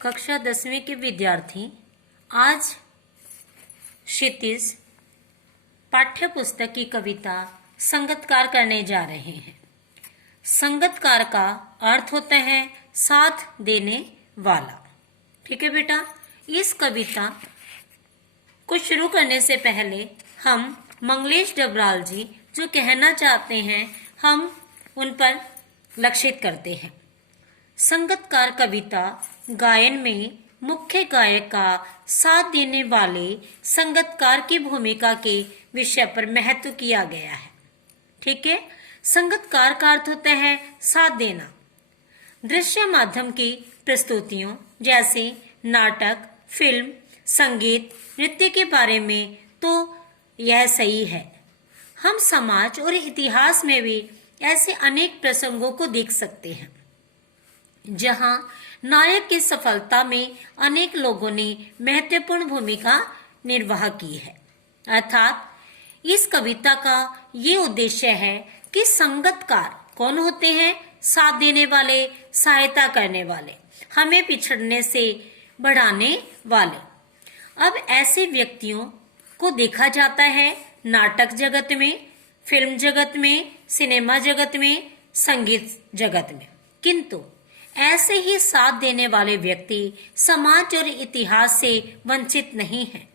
कक्षा 10वीं के विद्यार्थी आज क्षितिज पाठ्य पुस्तक की कविता संगतकार करने जा रहे हैं। संगतकार का अर्थ होता है साथ देने वाला। ठीक है बेटा, इस कविता को शुरू करने से पहले हम मंगलेश डबराल जी जो कहना चाहते हैं हम उन पर लक्षित करते हैं। संगतकार कविता गायन में मुख्य गायक का साथ देने वाले संगतकार की भूमिका के विषय पर महत्व किया गया है। ठीक है, संगतकार का अर्थ होता है साथ देना। दृश्य माध्यम की प्रस्तुतियों जैसे नाटक, फिल्म, संगीत, नृत्य के बारे में तो यह सही है। हम समाज और इतिहास में भी ऐसे अनेक प्रसंगों को देख सकते हैं जहां नायक की सफलता में अनेक लोगों ने महत्वपूर्ण भूमिका निर्वाह की है। अर्थात इस कविता का ये उद्देश्य है कि संगतकार कौन होते हैं? साथ देने वाले, सहायता करने वाले, हमें पिछड़ने से बढ़ाने वाले। अब ऐसे व्यक्तियों को देखा जाता है नाटक जगत में, फिल्म जगत में, सिनेमा जगत में, संगीत जगत में, किंतु ऐसे ही साथ देने वाले व्यक्ति समाज और इतिहास से वंचित नहीं हैं।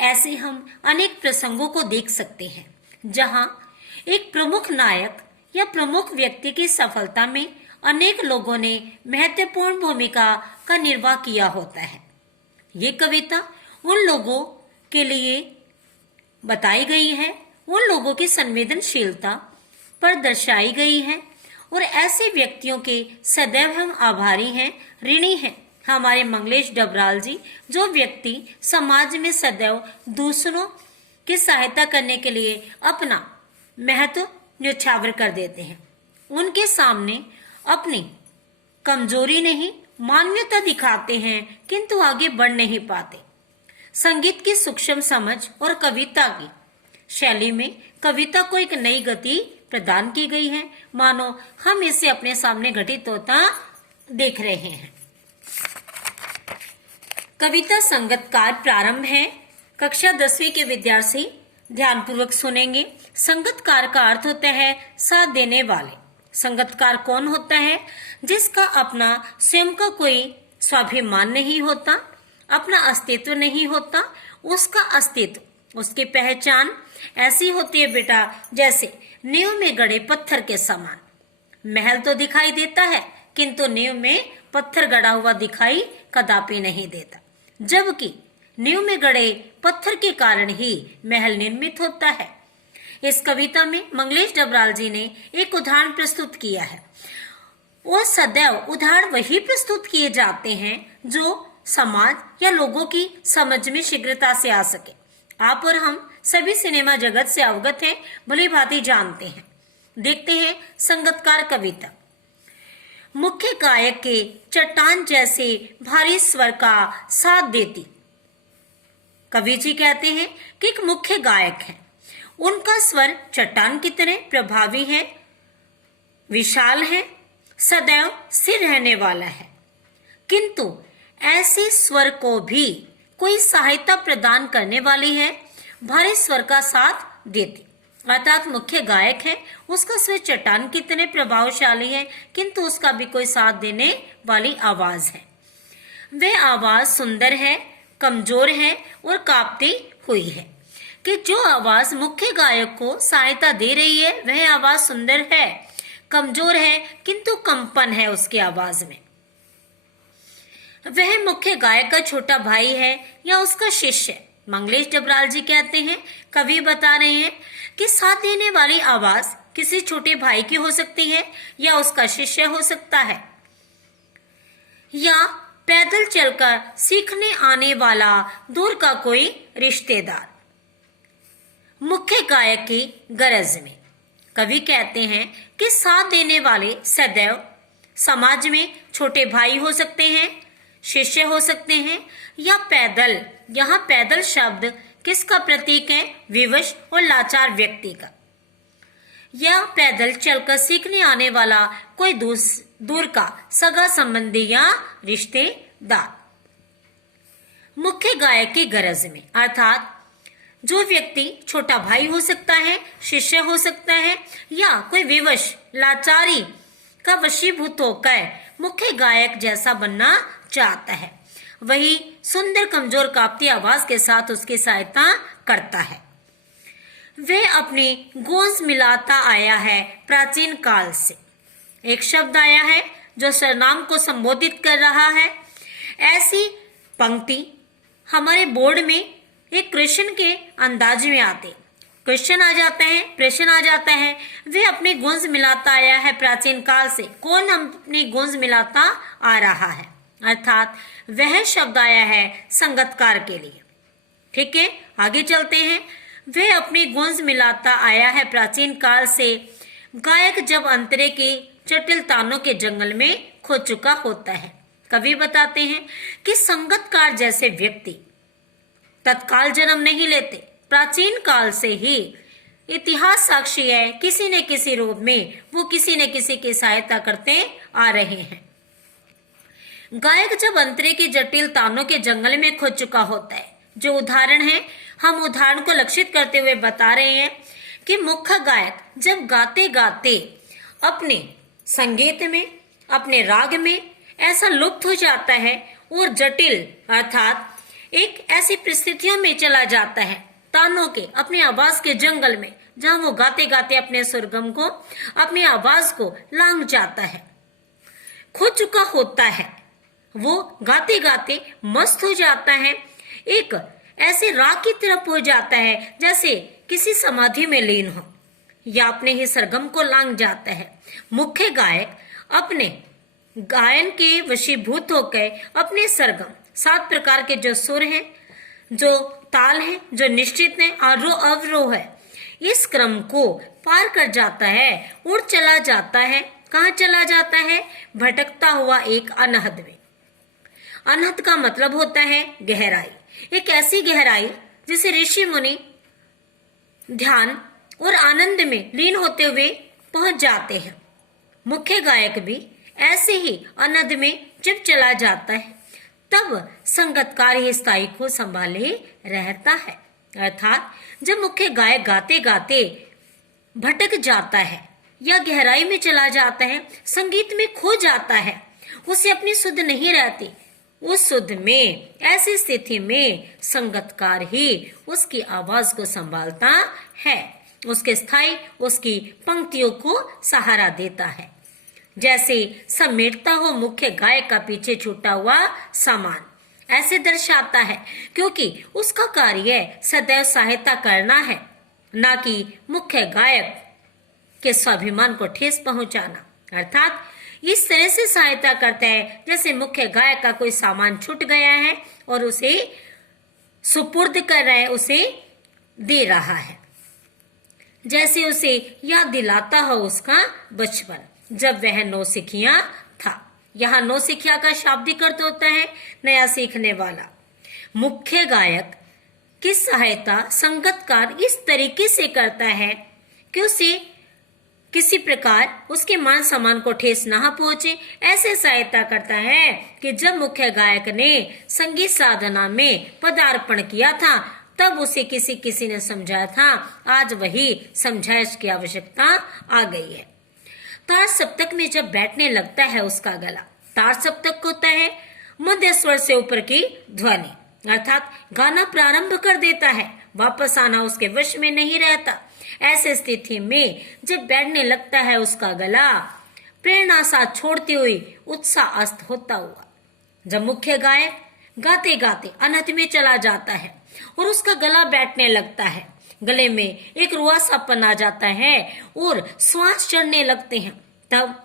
ऐसे हम अनेक प्रसंगों को देख सकते हैं जहां एक प्रमुख नायक या प्रमुख व्यक्ति की सफलता में अनेक लोगों ने महत्वपूर्ण भूमिका का निर्वाह किया होता है। ये कविता उन लोगों के लिए बताई गई है, उन लोगों की संवेदनशीलता पर दर्शाई गई है और ऐसे व्यक्तियों के सदैव हम आभारी हैं, ऋणी हैं। हमारे मंगलेश डबराल जी जो व्यक्ति समाज में सदैव दूसरों की सहायता करने के लिए अपना महत्व न्यौछावर कर देते हैं। उनके सामने अपनी कमजोरी नहीं मान्यता दिखाते हैं किंतु आगे बढ़ नहीं पाते। संगीत की सूक्ष्म समझ और कविता की शैली में कविता को एक नई गति प्रदान की गई है, मानो हम इसे अपने सामने घटित होता देख रहे हैं। कविता संगतकार प्रारंभ है। कक्षा 10वीं के विद्यार्थी ध्यानपूर्वक सुनेंगे। संगतकार का अर्थ होता है साथ देने वाले। संगतकार कौन होता है? जिसका अपना स्वयं का कोई स्वाभिमान नहीं होता, अपना अस्तित्व नहीं होता। उसका अस्तित्व, उसकी पहचान ऐसी होती है बेटा जैसे नींव में गड़े पत्थर के समान। महल तो दिखाई देता है किंतु नींव में पत्थर गड़ा हुआ दिखाई कदापि नहीं देता, जबकि नींव में गड़े पत्थर के कारण ही महल निर्मित होता है। इस कविता में मंगलेश डबराल जी ने एक उदाहरण प्रस्तुत किया है और सदैव उदाहरण वही प्रस्तुत किए जाते हैं जो समाज या लोगों की समझ में शीघ्रता से आ सके। आप और हम सभी सिनेमा जगत से अवगत हैं, भली भांति जानते हैं। देखते हैं संगतकार कविता। मुख्य गायक के चट्टान जैसे भारी स्वर का साथ देती। कवि जी कहते हैं कि एक मुख्य गायक है, उनका स्वर चट्टान की तरह प्रभावी है, विशाल है, सदैव स्थिर रहने वाला है, किंतु ऐसे स्वर को भी कोई सहायता प्रदान करने वाली है, भारी स्वर का साथ देती। अर्थात मुख्य गायक है, उसका स्वर चट्टान की तरह प्रभावशाली है किंतु उसका भी कोई साथ देने वाली आवाज है। वह आवाज सुंदर है, कमजोर है और कांपती हुई है। कि जो आवाज मुख्य गायक को सहायता दे रही है वह आवाज सुंदर है, कमजोर है किंतु कंपन है उसकी आवाज में। वह मुख्य गायक का छोटा भाई है या उसका शिष्य। मंगलेश डबराल जी कहते हैं, कवि बता रहे हैं कि साथ देने वाली आवाज किसी छोटे भाई की हो सकती है या उसका शिष्य हो सकता है या पैदल चलकर सीखने आने वाला दूर का कोई रिश्तेदार। मुख्य गायक की गरज में कवि कहते हैं कि साथ देने वाले सदैव समाज में छोटे भाई हो सकते हैं, शिष्य हो सकते हैं या पैदल। यहाँ पैदल शब्द किसका प्रतीक है? विवश और लाचार व्यक्ति का। या पैदल चलकर सीखने आने वाला कोई दूर का सगा संबंधी या रिश्तेदार। मुख्य गायक की गरज में, अर्थात जो व्यक्ति छोटा भाई हो सकता है, शिष्य हो सकता है, या कोई विवश लाचारी का वशीभूत होकर मुख्य गायक जैसा बनना चाहता है, वही सुंदर कमजोर कांपती आवाज के साथ उसकी सहायता करता है। वह अपनी गूंज मिलाता आया है प्राचीन काल से। एक शब्द आया है जो सर्वनाम को संबोधित कर रहा है। ऐसी पंक्ति हमारे बोर्ड में एक क्वेश्चन के अंदाज में आते, क्वेश्चन आ जाता है, प्रश्न आ जाता है, वे अपनी गूंज मिलाता आया है प्राचीन काल से। कौन अपनी गूंज मिलाता आ रहा है? अर्थात वह शब्द आया है संगतकार के लिए। ठीक है, आगे चलते हैं। वह अपनी गूंज मिलाता आया है प्राचीन काल से। गायक जब अंतरे के जटिल तानों के जंगल में खो चुका होता है। कवि बताते हैं कि संगतकार जैसे व्यक्ति तत्काल जन्म नहीं लेते, प्राचीन काल से ही इतिहास साक्षी है, किसी न किसी रूप में वो किसी न किसी की सहायता करते आ रहे हैं। गायक जब अंतरे के जटिल तानों के जंगल में खो चुका होता है। जो उदाहरण है, हम उदाहरण को लक्षित करते हुए बता रहे हैं कि मुख्य गायक जब गाते गाते अपने संगीत में, अपने राग में ऐसा लुप्त हो जाता है और जटिल अर्थात एक ऐसी परिस्थितियों में चला जाता है, तानों के अपने आवाज के जंगल में, जहां वो गाते गाते अपने सुरगम को, अपनी आवाज को लांघ जाता है, खो चुका होता है। वो गाते गाते मस्त हो जाता है, एक ऐसे राग की तरफ हो जाता है जैसे किसी समाधि में लीन हो, या अपने ही सरगम को लांघ जाता है। मुख्य गायक अपने गायन के वशीभूत होकर अपने सरगम, 7 प्रकार के जो सुर हैं, जो ताल है, जो निश्चित है, आरोह अवरोह है, इस क्रम को पार कर जाता है और चला जाता है। कहाँ चला जाता है? भटकता हुआ एक अनहद में। अनहद का मतलब होता है गहराई, एक ऐसी गहराई जिसे ऋषि मुनि ध्यान और आनंद में लीन होते हुए पहुंच जाते हैं। मुख्य गायक भी ऐसे ही अनहद में जब चला जाता है, तब संगतकार ही स्थायी को संभाले रहता है। अर्थात जब मुख्य गायक गाते गाते भटक जाता है या गहराई में चला जाता है, संगीत में खो जाता है, उसे अपनी सुध नहीं रहती, उस सुध में, ऐसी स्थिति में संगतकार ही उसकी आवाज को संभालता है, उसके स्थायी, उसकी पंक्तियों को सहारा देता है। जैसे समेटता हो मुख्य गायक का पीछे छूटा हुआ सामान, ऐसे दर्शाता है, क्योंकि उसका कार्य सदैव सहायता करना है, ना कि मुख्य गायक के स्वाभिमान को ठेस पहुंचाना। अर्थात इस तरह से सहायता करता है जैसे मुख्य गायक का कोई सामान छूट गया है और उसे सुपुर्द कर रहा है, उसे दे रहा है, जैसे उसे याद दिलाता हो उसका बचपन, जब वह नौसिखिया था। यहाँ नौसिखिया का शाब्दिक अर्थ होता है नया सीखने वाला। मुख्य गायक की सहायता संगतकार इस तरीके से करता है कि उसे किसी प्रकार उसके मान सम्मान को ठेस ना पहुंचे, ऐसे सहायता करता है कि जब मुख्य गायक ने संगीत साधना में पदार्पण किया था, तब उसे किसी ने समझाया था, आज वही समझाइश की आवश्यकता आ गई है। तार सप्तक में जब बैठने लगता है उसका गला, तार सप्तक होता है मध्य स्वर से ऊपर की ध्वनि, अर्थात गाना प्रारंभ कर देता है, वापस आना उसके वश में नहीं रहता। ऐसे स्थिति में जब बैठने लगता है उसका गला, प्रेरणा साथ छोड़ती हुई उत्साह अस्त होता हुआ, जब मुख्य गायक गाते गाते अनहद में चला जाता है और उसका गला बैठने लगता है, गले में एक रुआसापन आ जाता है और श्वास चढ़ने लगते हैं, तब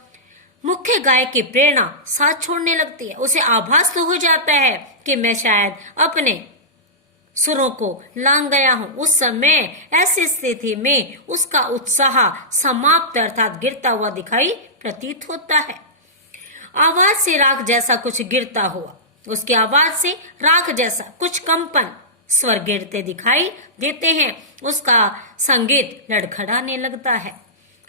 मुख्य गायक की प्रेरणा साथ छोड़ने लगती है। उसे आभास तो हो जाता है कि मैं शायद अपने सुरों को लांघ गया हूं। उस समय ऐसी स्थिति में उसका उत्साह समाप्त अर्थात गिरता हुआ दिखाई प्रतीत होता है। आवाज से राग जैसा कुछ गिरता हुआ, उसकी आवाज से राग जैसा कुछ कंपन, स्वर गिरते दिखाई देते हैं, उसका संगीत लड़खड़ाने लगता है।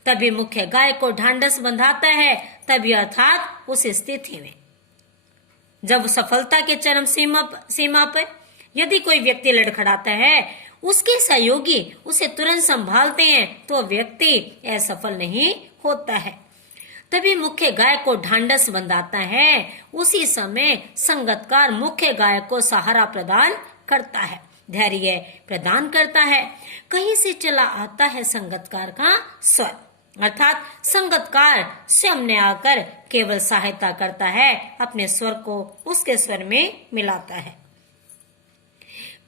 तभी मुख्य गायक को ढांढस बंधाता है, तभी अर्थात उस स्थिति में जब सफलता के चरम सीमा पर यदि कोई व्यक्ति लड़खड़ाता है, उसके सहयोगी उसे तुरंत संभालते हैं, तो व्यक्ति असफल नहीं होता है। तभी मुख्य गायक को ढांढस बंधाता है। उसी समय संगतकार मुख्य गायक को सहारा प्रदान करता है, धैर्य प्रदान करता है। कहीं से चला आता है संगतकार का स्वर, अर्थात संगतकार सामने आकर केवल सहायता करता है, अपने स्वर को उसके स्वर में मिलाता है।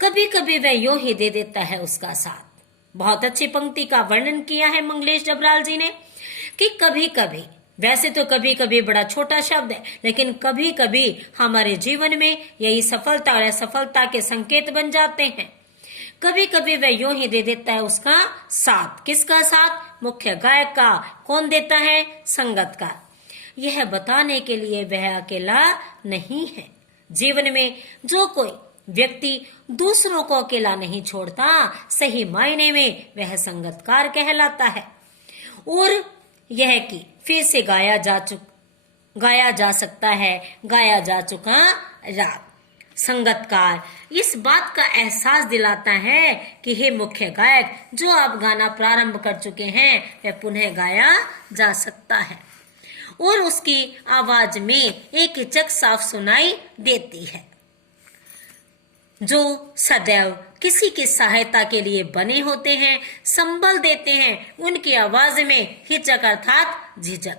कभी कभी वह यूं ही दे देता है उसका साथ। बहुत अच्छी पंक्ति का वर्णन किया है मंगलेश डबराल जी ने कि कभी कभी, वैसे तो कभी कभी बड़ा छोटा शब्द है, लेकिन कभी कभी हमारे जीवन में यही सफलता और असफलता के संकेत बन जाते हैं। कभी कभी वह यूं ही दे देता है उसका साथ। किसका साथ? मुख्य गायक का। कौन देता है? संगतकार। यह बताने के लिए वह अकेला नहीं है। जीवन में जो कोई व्यक्ति दूसरों को अकेला नहीं छोड़ता, सही मायने में वह संगतकार कहलाता है। और यह कि फिर से गाया जा सकता है गाया जा चुका राग। संगतकार इस बात का एहसास दिलाता है कि हे मुख्य गायक, जो आप गाना प्रारंभ कर चुके हैं वह पुनः गाया जा सकता है। और उसकी आवाज में एक हिचक साफ सुनाई देती है। जो सदैव किसी की सहायता के लिए बने होते हैं, संबल देते हैं, उनकी आवाज में हिचक अर्थात झिझक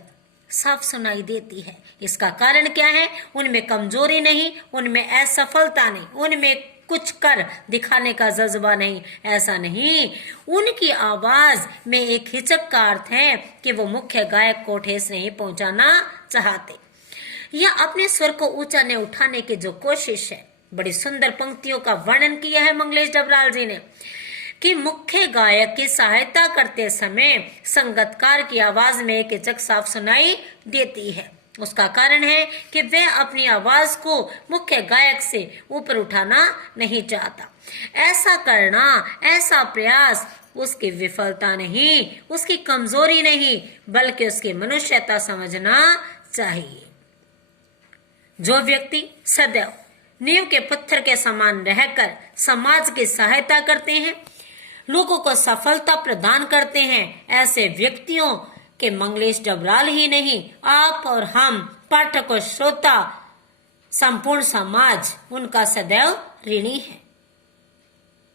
साफ सुनाई देती है। इसका कारण क्या है? उनमें कमजोरी नहीं, उनमें असफलता नहीं, उनमें कुछ कर दिखाने का जज्बा नहीं, ऐसा नहीं। उनकी आवाज में एक हिचक का अर्थ है कि वो मुख्य गायक को ठेस नहीं पहुंचाना चाहते या अपने स्वर को ऊंचा ने उठाने की जो कोशिश है। बड़ी सुंदर पंक्तियों का वर्णन किया है मंगलेश डबराल जी ने कि मुख्य गायक की सहायता करते समय संगतकार की आवाज में एक हिचक साफ सुनाई देती है। उसका कारण है कि वह अपनी आवाज को मुख्य गायक से ऊपर उठाना नहीं चाहता। ऐसा करना, ऐसा प्रयास उसकी विफलता नहीं, उसकी कमजोरी नहीं, बल्कि उसकी मनुष्यता समझना चाहिए। जो व्यक्ति सदैव नींव के पत्थर के समान रहकर समाज की सहायता करते हैं, लोगों को सफलता प्रदान करते हैं, ऐसे व्यक्तियों के मंगलेश डबराल ही नहीं, आप और हम पाठक और श्रोता, संपूर्ण समाज उनका सदैव ऋणी है।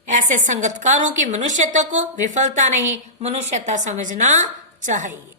ऐसे संगतकारों की मनुष्यता को विफलता नहीं, मनुष्यता समझना चाहिए।